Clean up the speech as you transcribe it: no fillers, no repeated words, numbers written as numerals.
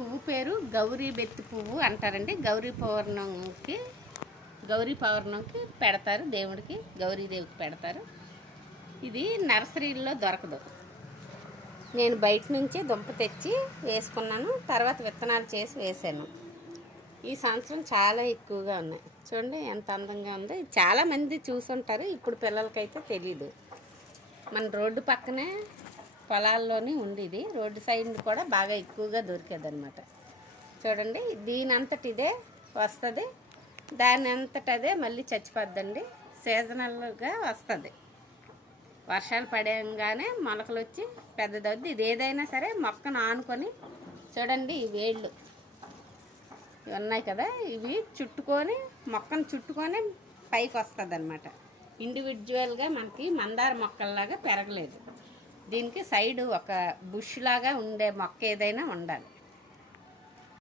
పువ్వు పేరు గౌరీ బెత్తి పువ్వు అంటారండి. గౌరీ పౌర్ణంకి పెడతారు, దేవుడికి గౌరీదేవికి పెడతారు. ఇది నర్సరీల్లో దొరకదు. నేను బయట నుంచి దుంప తెచ్చి వేసుకున్నాను, తర్వాత విత్తనాలు చేసి వేసాను. ఈ సంవత్సరం చాలా ఎక్కువగా ఉన్నాయి. చూడండి ఎంత అందంగా ఉందో. చాలామంది చూసుంటారు, ఇప్పుడు పిల్లలకైతే తెలీదు. మన రోడ్డు పక్కనే పొలాల్లోనే ఉండేది. రోడ్డు సైడ్ కూడా బాగా ఎక్కువగా దొరికేది అనమాట. చూడండి దీని అంతటిదే వస్తుంది, దాని అంతటదే మళ్ళీ చచ్చిపోద్దండి. సీజనల్గా వస్తుంది. వర్షాలు పడంగానే మొలకలు వచ్చి పెద్దదవుద్ది. ఇది ఏదైనా సరే మొక్కను ఆనుకొని చూడండి, ఈ వేళ్ళు ఇవి ఉన్నాయి కదా, ఇవి చుట్టుకొని మొక్కను చుట్టుకొని పైకి వస్తుంది అనమాట. ఇండివిజువల్గా మనకి మందార మొక్కల్లాగా పెరగలేదు. దీనికి సైడు ఒక బుష్ లాగా ఉండే మొక్క ఏదైనా ఉండాలి.